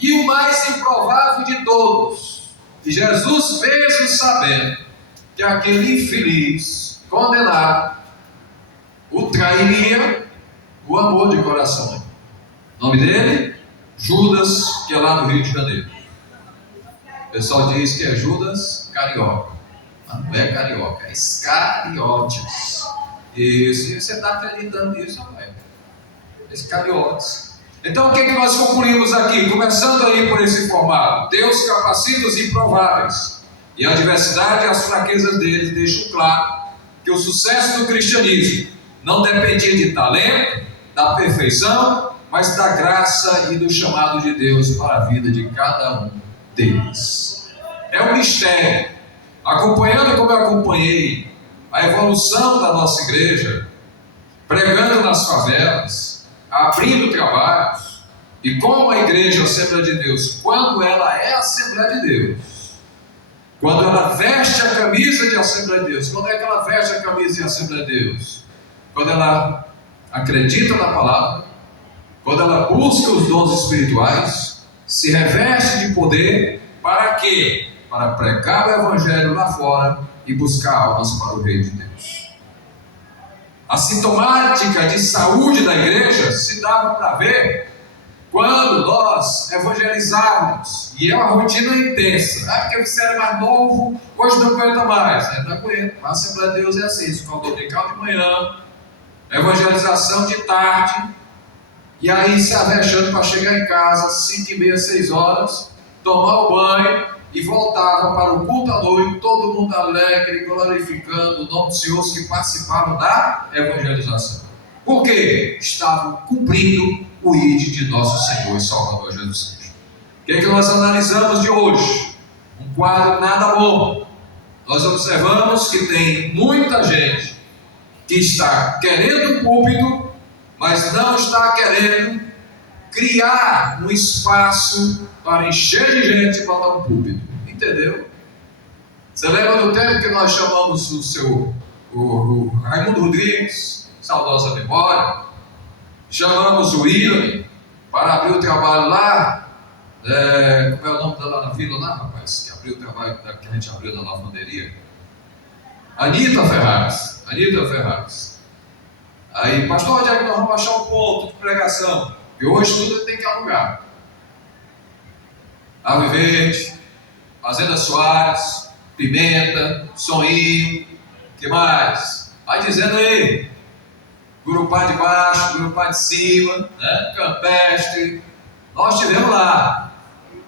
E o mais improvável de todos, que Jesus mesmo sabendo que aquele infeliz, condenado, o trairia, o amor de coração. O nome dele? Judas, que é lá do Rio de Janeiro. O pessoal diz que é Judas Carioca, mas não é Carioca, é Iscariotes. Isso, e você está acreditando nisso, rapaz? Iscariotes. Então o que nós concluímos aqui? Começando aí por esse formato: Deus capacita os improváveis, e a adversidade e as fraquezas deles deixam claro que o sucesso do cristianismo não dependia de talento, da perfeição, mas da graça e do chamado de Deus para a vida de cada um deles. É um mistério. Acompanhando como eu acompanhei a evolução da nossa igreja, pregando nas favelas, abrindo trabalhos, e como a igreja Assembleia de Deus, quando ela é Assembleia de Deus, quando ela veste a camisa de Assembleia de Deus, quando é que ela veste a camisa de Assembleia de Deus? Quando ela acredita na palavra, quando ela busca os dons espirituais, se reveste de poder, para quê? Para pregar o evangelho lá fora e buscar almas para o reino de Deus. A sintomática de saúde da igreja se dava para ver quando nós evangelizávamos, e é uma rotina intensa. Porque você era mais novo, hoje não aguenta mais. Não aguenta. A Assembleia de Deus é assim: escola dominical de manhã, evangelização de tarde, e aí se avexando para chegar em casa 5h30, 6 horas, tomar o banho e voltava para o culto à noite, todo mundo alegre, glorificando o nome do Senhor, que participavam da evangelização. Por quê? Estavam cumprindo o ID de nosso Senhor e Salvador Jesus Cristo. O que é que nós analisamos de hoje? Um quadro nada bom. Nós observamos que tem muita gente que está querendo o púlpito, mas não está querendo criar um espaço para encher de gente para dar um púlpito. Entendeu? Você lembra do tempo que nós chamamos o Raimundo Rodrigues, saudosa memória, chamamos o William para abrir o trabalho lá, como é o nome dela na vila lá, rapaz, que abriu o trabalho que a gente abriu na lavanderia? Anita Ferraz. Aí, pastor, onde é que nós vamos achar um ponto de pregação? E hoje tudo tem que alugar. Ave Verde, Fazenda Soares, Pimenta, Soninho, que mais? Vai dizendo aí, Gurupá de baixo, Gurupá de cima, né? Campestre. Nós estivemos lá,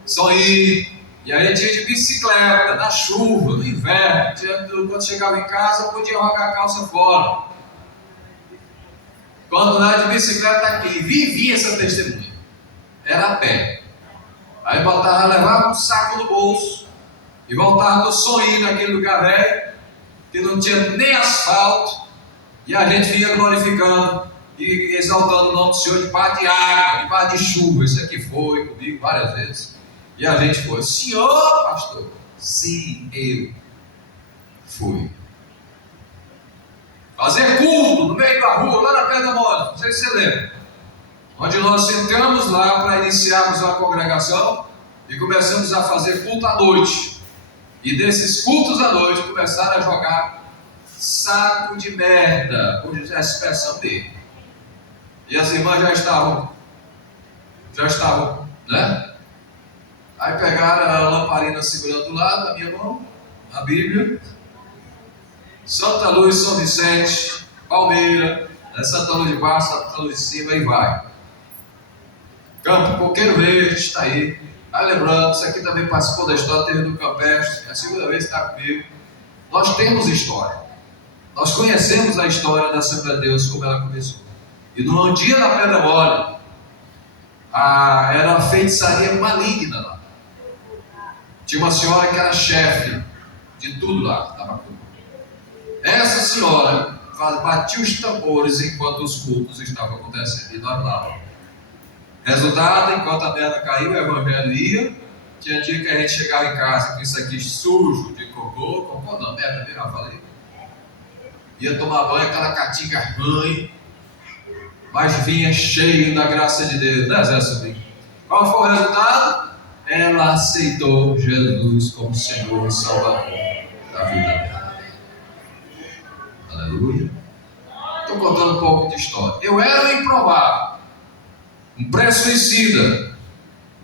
Soninho, e aí tinha de bicicleta, na chuva, no inverno, quando chegava em casa podia jogar a calça fora. Quando lá de bicicleta aqui, vivia essa testemunha, era a pé. Aí levava um saco no bolso e voltava do Soninho naquele lugar velho, que não tinha nem asfalto, e a gente vinha glorificando e exaltando o nome do Senhor debaixo de água, debaixo de chuva. Isso aqui foi comigo várias vezes. E a gente foi: senhor pastor? Sim, eu fui. Fazer culto no meio da rua, lá na Pedra Mole, não sei se você lembra, onde nós entramos lá para iniciarmos uma congregação e começamos a fazer culto à noite. E desses cultos à noite começaram a jogar saco de merda, por dizer a expressão dele. E as irmãs já estavam, né? Aí pegaram a lamparina segurando do lado, a minha mão, a Bíblia, Santa Luz, São Vicente, Palmeira, Santa Luz de baixo, Santa Luz de cima, e vai. Campo Coqueiro Verde está aí. Aí lembrando, isso aqui também participou da história, teve do Campestre, é a segunda vez que está comigo. Nós temos história. Nós conhecemos a história da Assembleia de Deus, como ela começou. E no dia da Pedra Mole, era uma feitiçaria maligna lá. Tinha uma senhora que era chefe de tudo lá, da macumba. Essa senhora batia os tambores enquanto os cultos estavam acontecendo, e nós lá. Resultado, enquanto a merda caiu, o evangelho ia. Tinha dia que a gente chegava em casa com isso aqui sujo de cocô não, merda mesmo, eu falei. Ia tomar banho, aquela catinga ruim, mas vinha cheio da graça de Deus, né, Zé Sobrinho? Qual foi o resultado? Ela aceitou Jesus como Senhor e Salvador da vida dela. Aleluia. Estou contando um pouco de história. Eu era um improvável, um pré-suicida.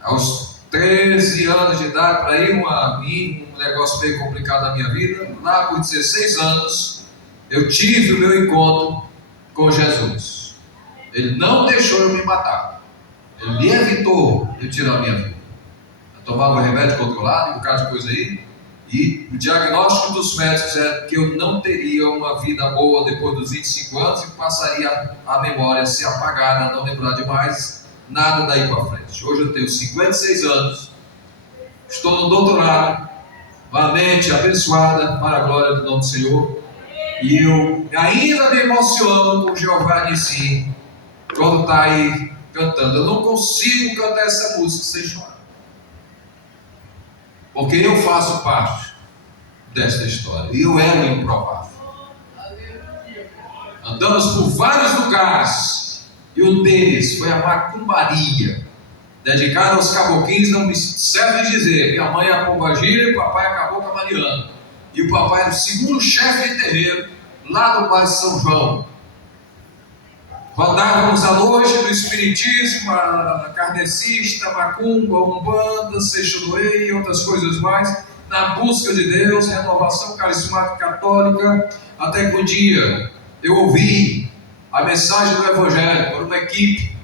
Aos 13 anos de idade, para ir um negócio meio complicado na minha vida. Lá por 16 anos, eu tive o meu encontro com Jesus. Ele não deixou eu me matar. Ele me evitou de tirar a minha vida. Eu tomava um remédio controlado, um bocado de coisa aí. E o diagnóstico dos médicos era que eu não teria uma vida boa depois dos 25 anos e passaria a memória a se apagar, a não lembrar de mais nada daí para frente. Hoje eu tenho 56 anos, estou no doutorado, uma mente abençoada para a glória do nome do Senhor. E eu ainda me emociono com o Jeová Nissi quando está aí cantando. Eu não consigo cantar essa música sem chorar, porque eu faço parte desta história e eu era o improvável. Andamos por vários lugares e um deles foi a macumbaria, dedicada aos caboclinhos. Não me serve dizer, minha mãe é a pombagira e o papai acabou com a Mariana. E o papai era o segundo chefe de terreiro lá do bairro São João. Rodávamos à noite no espiritismo, a kardecista, macumba, umbanda, seixodoei e outras coisas mais, na busca de Deus, renovação carismática católica, até que um dia eu ouvi a mensagem do Evangelho por uma equipe.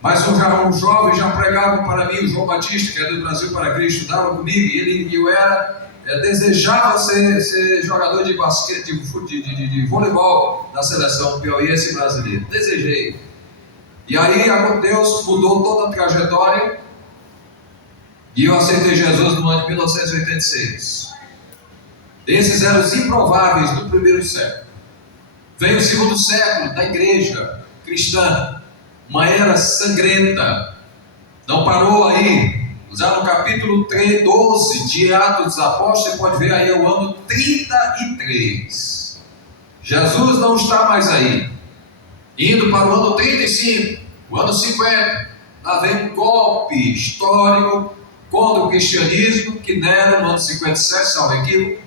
Mas um jovem já pregava para mim, o João Batista, que é do Brasil para Cristo, estava comigo, e eu desejava ser jogador de basquete, de voleibol da seleção piauiense brasileira. Desejei. E aí Deus mudou toda a trajetória e eu aceitei Jesus no ano de 1986. Esses eram os improváveis do primeiro século. Veio o segundo século da igreja cristã, uma era sangrenta. Não parou aí. Já no capítulo 12 de Atos dos Apóstolos, você pode ver aí o ano 33. Jesus não está mais aí. Indo para o ano 35, o ano 50, lá vem um golpe histórico contra o cristianismo, que Nero, no ano 57, salvo equívoco,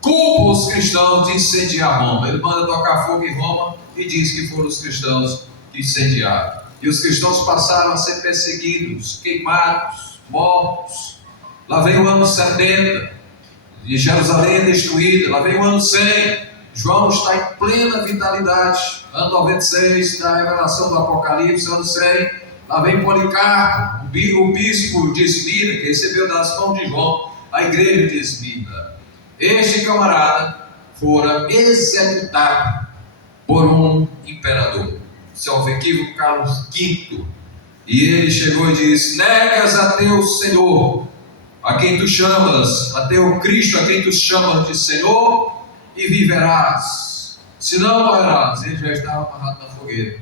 culpa os cristãos de incendiar Roma. Ele manda tocar fogo em Roma e diz que foram os cristãos que incendiaram. E os cristãos passaram a ser perseguidos, queimados, mortos. Lá vem o ano 70, e Jerusalém é destruída. Lá vem o ano 100, João está em plena vitalidade. Ano 96, da revelação do Apocalipse, ano 100. Lá vem Policarpo, o bispo de Esmirna, que recebeu das mãos de João a igreja de Esmirna. Este camarada fora executado por um imperador, salvo equívoco, Carlos V. E ele chegou e disse: negas a teu Senhor, a quem tu chamas, a teu Cristo, a quem tu chamas de Senhor, e viverás, senão morrerás. Ele já estava amarrado na fogueira.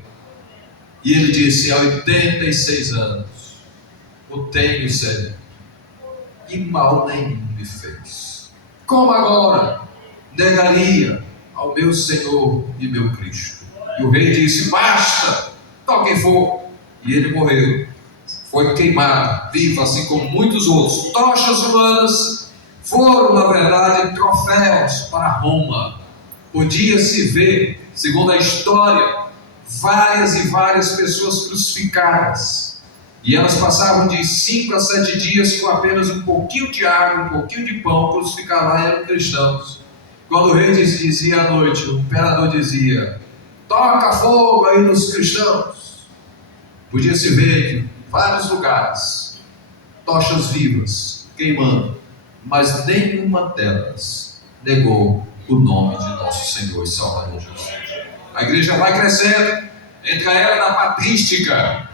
E ele disse: há 86 anos o tenho servido, e mal nenhum me fez. Como agora negaria ao meu Senhor e meu Cristo? E o rei disse: basta, toquem fogo. E ele morreu, foi queimado, vivo, assim como muitos outros. Tochas humanas foram, na verdade, troféus para Roma. Podia-se ver, segundo a história, várias e várias pessoas crucificadas. E elas passavam de 5 a 7 dias com apenas um pouquinho de água, um pouquinho de pão, crucificar lá, eram cristãos. Quando o rei dizia à noite, o imperador dizia: toca fogo aí nos cristãos. Podia-se ver em vários lugares tochas vivas queimando, mas nenhuma delas negou o nome de nosso Senhor e Salvador Jesus. A igreja vai crescendo, entra a era da patrística.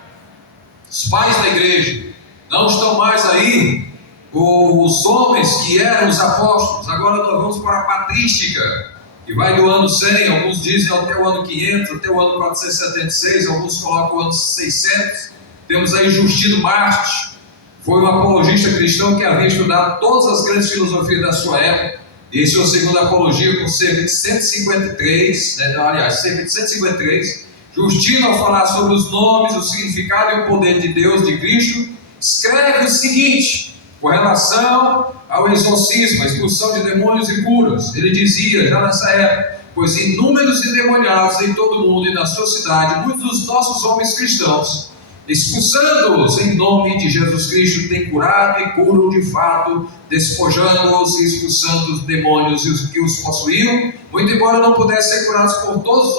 Os pais da igreja não estão mais aí, os homens que eram os apóstolos. Agora nós vamos para a patrística, que vai do ano 100, alguns dizem até o ano 500, até o ano 476, alguns colocam o ano 600. Temos aí Justino Marte, foi um apologista cristão que havia estudado todas as grandes filosofias da sua época, e em sua segunda apologia, com cerca de 153, cerca de 153, Justino, ao falar sobre os nomes, o significado e o poder de Deus, de Cristo, escreve o seguinte, com relação ao exorcismo, a expulsão de demônios e curas. Ele dizia, já nessa época: pois inúmeros endemoniados em todo o mundo e na sua cidade, muitos dos nossos homens cristãos, expulsando-os em nome de Jesus Cristo, têm curado e curam de fato, despojando-os e expulsando os demônios e os que os possuíam, muito embora não pudessem ser curados por todos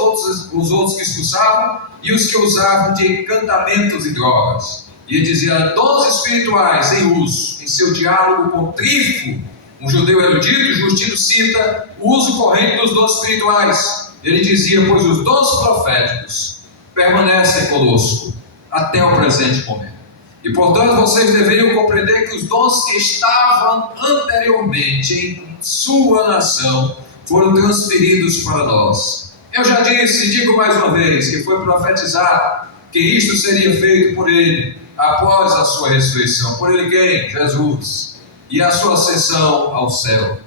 os outros que expulsavam e os que usavam de encantamentos e drogas. E ele dizia: dons espirituais em uso. Em seu diálogo com Trífo, um judeu erudito, Justino cita o uso corrente dos dons espirituais. Ele dizia: pois os dons proféticos permanecem conosco até o presente momento. E portanto vocês deveriam compreender que os dons que estavam anteriormente em sua nação foram transferidos para nós. Eu já disse e digo mais uma vez que foi profetizado que isto seria feito por ele após a sua ressurreição. Por ele quem? Jesus. E a sua ascensão ao céu.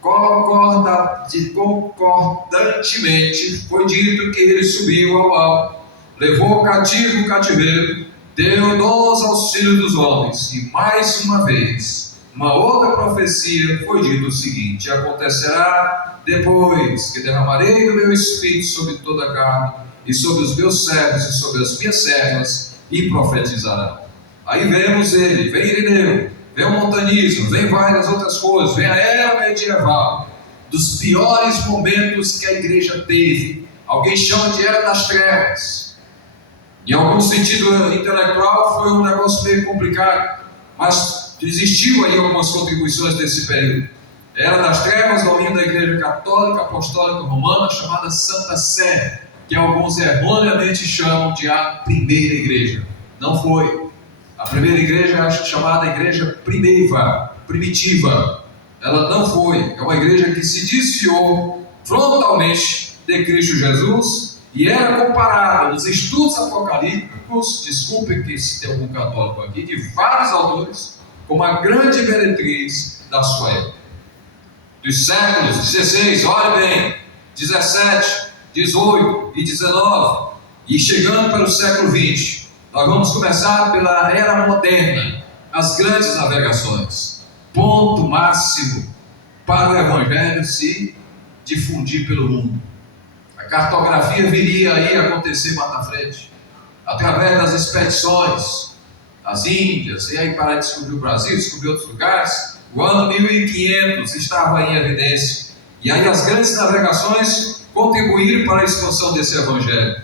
Concordantemente foi dito que ele subiu ao alto, levou cativo o cativeiro, deu dons aos filhos dos homens. E mais uma vez, uma outra profecia foi dito o seguinte: acontecerá depois que derramarei do meu espírito sobre toda a carne, e sobre os meus servos e sobre as minhas servas, e profetizarão. Aí vemos ele, vem Irineu, vem o montanismo, vem várias outras coisas, vem a era medieval, dos piores momentos que a igreja teve. Alguém chama de era das trevas. Em algum sentido intelectual foi um negócio meio complicado, mas existiu aí algumas contribuições desse período. Era das trevas, domínio da igreja católica, apostólica romana, chamada Santa Sé, que alguns erroneamente chamam de a primeira igreja. Não foi. A primeira igreja é chamada igreja primitiva. Ela não foi. É uma igreja que se desviou frontalmente de Cristo Jesus e era comparada nos estudos apocalípticos, desculpem que se tem algum católico aqui, de vários autores, como a grande meretriz da sua época. Dos séculos 16, olha bem, 17, 18 e 19, e chegando para o século 20, nós vamos começar pela era moderna, as grandes navegações, ponto máximo para o evangelho se difundir pelo mundo. A cartografia viria aí a acontecer mais na frente, através das expedições, as Índias, e aí para descobrir o Brasil, descobrir outros lugares. O ano 1500 estava em evidência, e aí as grandes navegações contribuíram para a expansão desse evangelho.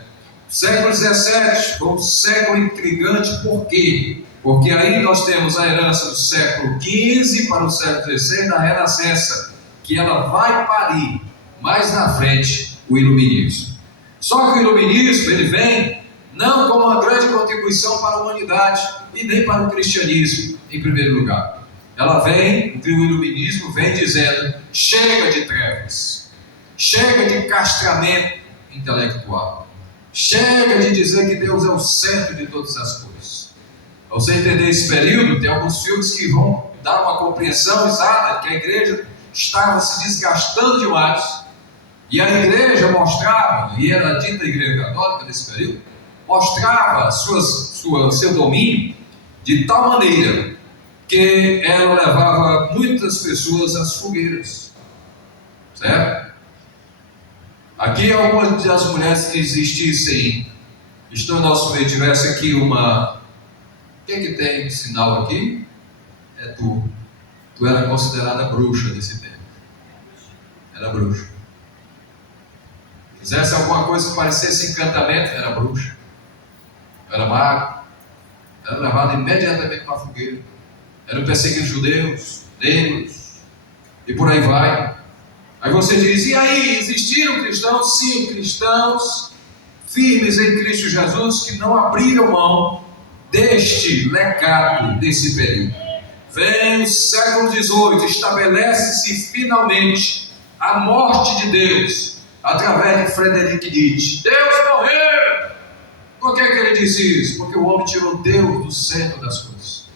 O século XVII foi um século intrigante. Por quê? Porque aí nós temos a herança do século XV para o século XVI da Renascença, que ela vai parir mais na frente o iluminismo. Só que o iluminismo ele vem não como uma grande contribuição para a humanidade e nem para o cristianismo em primeiro lugar. Ela vem, o iluminismo vem dizendo: chega de trevas, chega de castramento intelectual, chega de dizer que Deus é o centro de todas as coisas. Para você entender esse período, tem alguns filmes que vão dar uma compreensão exata de que a igreja estava se desgastando demais, e a igreja mostrava, e era dita a igreja católica nesse período, mostrava seu domínio de tal maneira que ela levava muitas pessoas às fogueiras, certo? Aqui algumas das mulheres que existissem, estão no nosso meio, tivesse aqui uma... Quem que tem sinal aqui? É tu. Tu era considerada bruxa desse tempo. Era bruxa. Fizesse alguma coisa que parecesse encantamento, era bruxa. Era mago. Era levado imediatamente para a fogueira. Eram perseguidos judeus, negros, e por aí vai. Aí você diz, e aí, existiram cristãos? Sim, cristãos firmes em Cristo Jesus, que não abriram mão deste legado, desse período. Vem o século XVIII, estabelece-se finalmente a morte de Deus, através de Frederick Nietzsche. Deus morreu! Por que ele disse isso? Porque o homem tirou Deus do centro das coisas.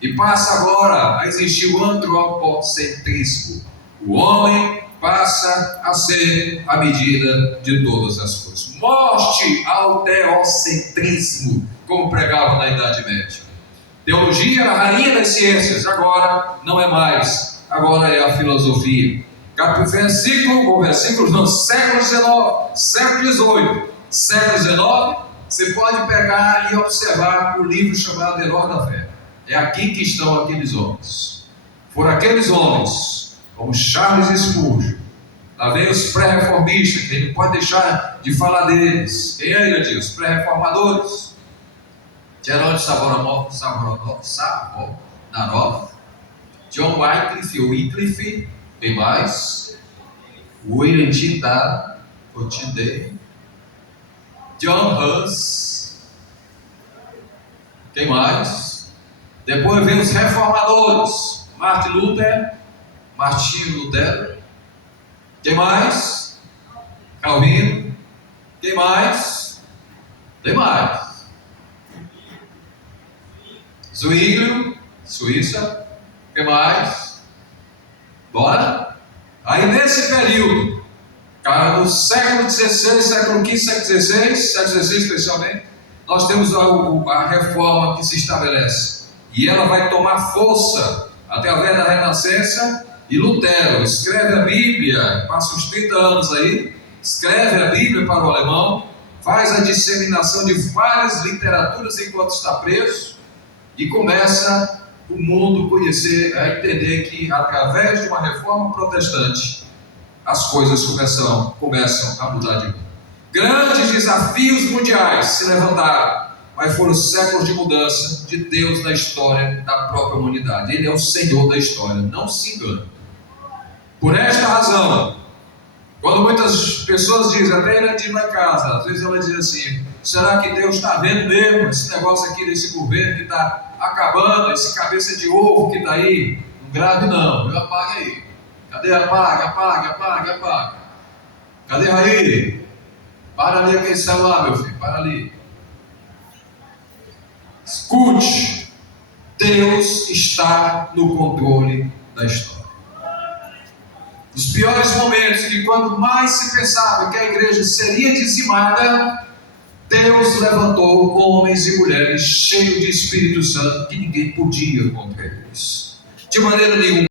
E passa agora a existir o antropocentrismo. O homem passa a ser a medida de todas as coisas. Morte ao teocentrismo, como pregavam na Idade Média. Teologia era a rainha das ciências, agora não é mais, agora é a filosofia. Versículos no século XIX, século XVIII, século XIX, você pode pegar e observar o livro chamado Herói da Fé. É aqui que estão aqueles homens. Foram aqueles homens, como Charles Spurgeon. Lá vem os pré-reformistas, que a gente não pode deixar de falar deles. Quem é ele? Os pré-reformadores. Jerônimo Savonaroff, John Wycliffe, quem mais? William Tyndale, John Hus, quem mais? Depois vem os reformadores, Martinho Lutero, quem mais? Calvino, quem mais? Zwinglio, Suíça, quem mais? Bora? Aí nesse período, cara, do século XVI, século XV, século XVI especialmente, nós temos a reforma que se estabelece. E ela vai tomar força através da Renascença. E Lutero escreve a Bíblia, passa uns 30 anos aí, escreve a Bíblia para o alemão, faz a disseminação de várias literaturas enquanto está preso, e começa o mundo conhecer, a entender que através de uma reforma protestante, as coisas começam a mudar de rumo. Grandes desafios mundiais se levantaram, mas foram séculos de mudança de Deus na história da própria humanidade. Ele é o Senhor da história, não se engane. Por esta razão, quando muitas pessoas dizem, até ele diz lá em casa, às vezes ela diz assim, será que Deus está vendo mesmo esse negócio aqui desse governo que está acabando, esse cabeça de ovo que está aí? Não grave não, apaga aí. Cadê? Apaga. Cadê Raí? Para ali aquele celular, meu filho, para ali. Escute, Deus está no controle da história. Os piores momentos, que quando mais se pensava que a igreja seria dizimada, Deus levantou homens e mulheres cheios de Espírito Santo que ninguém podia contra eles. De maneira nenhuma.